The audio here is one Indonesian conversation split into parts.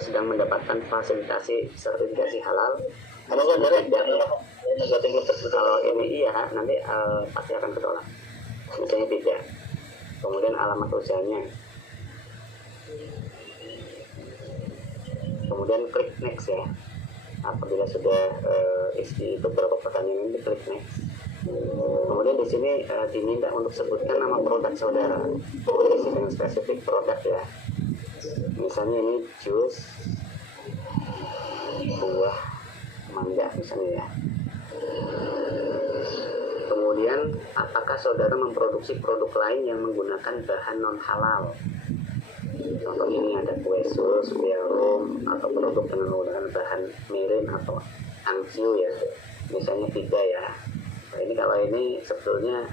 sedang mendapatkan fasilitasi sertifikasi halal. Kalau saudara tidak, kalau ini iya nanti pasti akan ketolak. Misalnya tidak. Kemudian alamat usahanya. Kemudian klik next ya. Apabila sudah isi beberapa pertanyaan ini, klik next. Kemudian di sini diminta untuk sebutkan nama produk saudara. Isi dengan spesifik produk ya. Misalnya ini jus buah mangga misalnya ya. Kemudian apakah saudara memproduksi produk lain yang menggunakan bahan non halal? Contoh ini ada kue sus, kue rum, atau produk dengan menggunakan bahan mirin atau angsiu ya. Misalnya tidak ya. Nah, ini kalau ini sebetulnya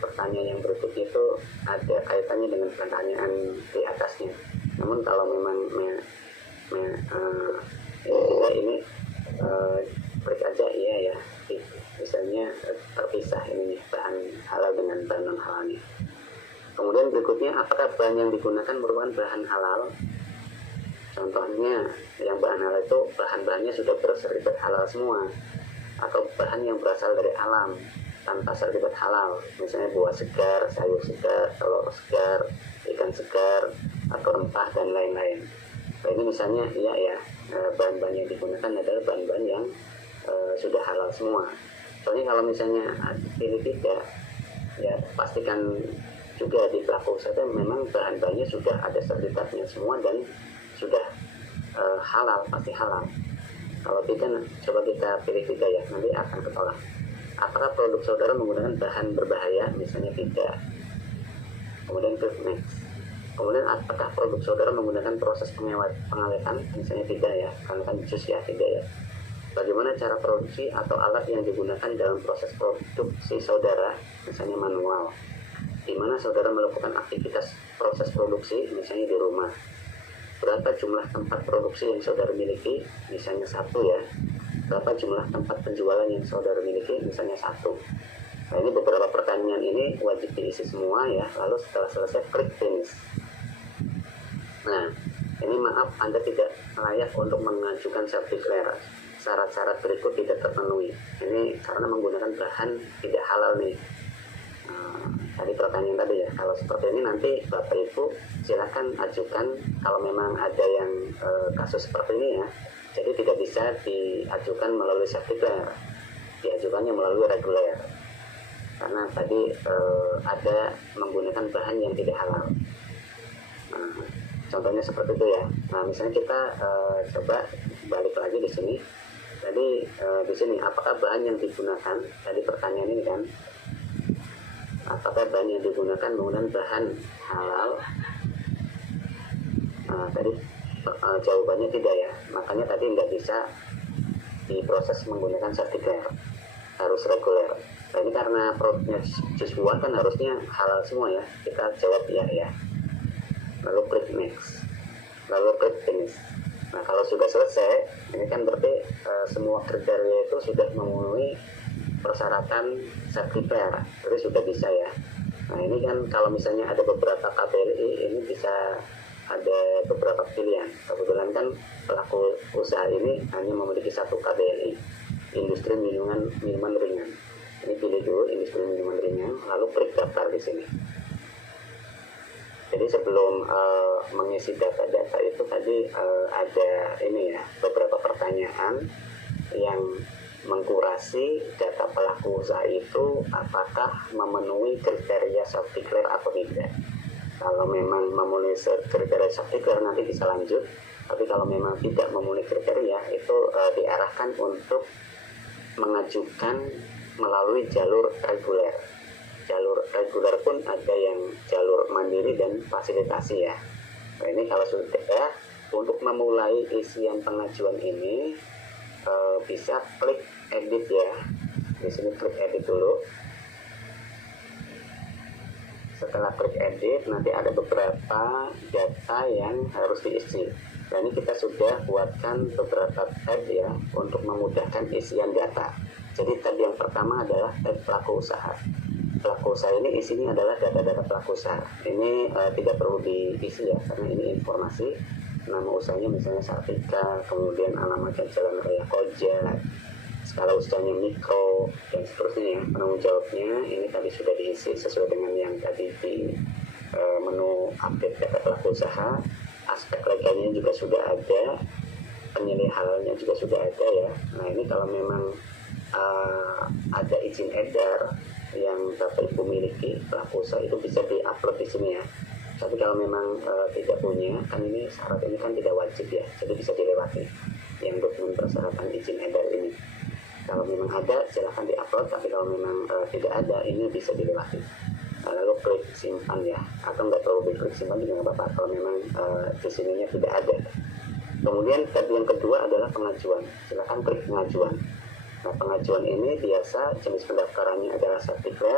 pertanyaan yang berikutnya itu ada kaitannya dengan pertanyaan di atasnya. Namun kalau memang ini klik aja iya ya. Misalnya terpisah ini bahan halal dengan bahan non halalnya. Kemudian berikutnya, apakah bahan yang digunakan merupakan bahan halal? Contohnya, yang bahan halal itu bahan-bahannya sudah bersertifikat halal semua, atau bahan yang berasal dari alam tanpa sertifikat halal, misalnya buah segar, sayur segar, telur segar, ikan segar, atau rempah dan lain-lain. Nah, ini misalnya iya ya, bahan-bahan yang digunakan adalah bahan-bahan yang sudah halal semua. Soalnya kalau misalnya ini tidak, ya pastikan juga di pelaku usaha memang bahan-bahannya sudah ada sertifikatnya semua dan sudah halal, pasti halal. Kalau tidak, coba kita pilih tidak ya, nanti akan ketolak. Apakah produk saudara menggunakan bahan berbahaya? Misalnya tidak. Kemudian klik next. Kemudian apakah produk saudara menggunakan proses pengawetan? Misalnya tidak ya, karena kan jus ya, tidak ya. Bagaimana cara produksi atau alat yang digunakan dalam proses produksi saudara? Misalnya manual. Di mana saudara melakukan aktivitas proses produksi, misalnya di rumah. Berapa jumlah tempat produksi yang saudara miliki, misalnya 1 ya. Berapa jumlah tempat penjualan yang saudara miliki, misalnya 1. Nah, ini beberapa pertanyaan ini wajib diisi semua ya. Lalu setelah selesai klik finish. Nah, ini maaf Anda tidak layak untuk mengajukan self-declare. Syarat-syarat berikut tidak terpenuhi. Ini karena menggunakan bahan tidak halal nih. Tadi pertanyaan tadi ya, kalau seperti ini nanti Bapak Ibu silakan ajukan kalau memang ada yang kasus seperti ini ya. Jadi tidak bisa diajukan melalui self-declare, diajukannya melalui reguler. Karena tadi ada menggunakan bahan yang tidak halal. Nah, contohnya seperti itu ya. Nah, misalnya kita coba balik lagi di sini. Tadi di sini apakah bahan yang digunakan? Tadi pertanyaan ini kan. Apakah bahan yang digunakan menggunakan bahan halal? Nah, tadi jawabannya tidak ya. Makanya tadi nggak bisa diproses menggunakan self-declare, harus reguler. Nah, ini karena produknya jus buah kan harusnya halal semua ya. Kita jawab ya. Lalu klik next, lalu klik finish. Nah, kalau sudah selesai, ini kan berarti semua kriteria itu sudah memenuhi persyaratan sertifikat, jadi sudah bisa ya. Nah, ini kan kalau misalnya ada beberapa KBLI, ini bisa ada beberapa pilihan. Kebetulan kan pelaku usaha ini hanya memiliki 1 KBLI, industri minuman ringan. Ini pilih dulu industri minuman ringan, lalu klik daftar di sini. Jadi sebelum mengisi data-data itu tadi ada ini ya, beberapa pertanyaan yang mengkurasi data pelaku usaha itu apakah memenuhi kriteria self-declare atau tidak. Kalau memang memenuhi kriteria self-declare nanti bisa lanjut, tapi kalau memang tidak memenuhi kriteria itu diarahkan untuk mengajukan melalui jalur reguler. Jalur reguler pun ada yang jalur mandiri dan fasilitasi ya. Nah, ini kalau sudah untuk memulai isian pengajuan ini bisa klik edit ya. Di sini klik edit dulu. Setelah klik edit nanti ada beberapa data yang harus diisi. Dan ini kita sudah buatkan beberapa tab ya untuk memudahkan isian data. Jadi tab yang pertama adalah tab pelaku usaha. Pelaku usaha ini isinya adalah data-data pelaku usaha. Ini tidak perlu diisi ya karena ini informasi. nama usahanya misalnya Sartika, kemudian alamatnya Jalan Raya Koja, skala usahanya mikro, dan seterusnya. Penanggung jawabnya ini tadi sudah diisi sesuai dengan yang tadi di menu update data pelaku usaha. Aspek legalnya juga sudah ada, penilai halalnya juga sudah ada ya. Nah ini kalau memang ada izin edar yang Bapak Ibu miliki pelaku usaha itu bisa diupload di sini ya. Tapi kalau memang tidak punya, kan ini syarat ini kan tidak wajib ya, jadi bisa dilewati yang dokumen persyaratan izin edar ini. Kalau memang ada silahkan diupload, tapi kalau memang tidak ada ini bisa dilewati. Lalu klik simpan ya, atau nggak perlu klik simpan juga nggak apa-apa kalau memang di sininya tidak ada. Kemudian tadi yang kedua adalah pengajuan, silahkan klik pengajuan. Nah pengajuan ini biasa jenis pendaftarannya adalah Sartikler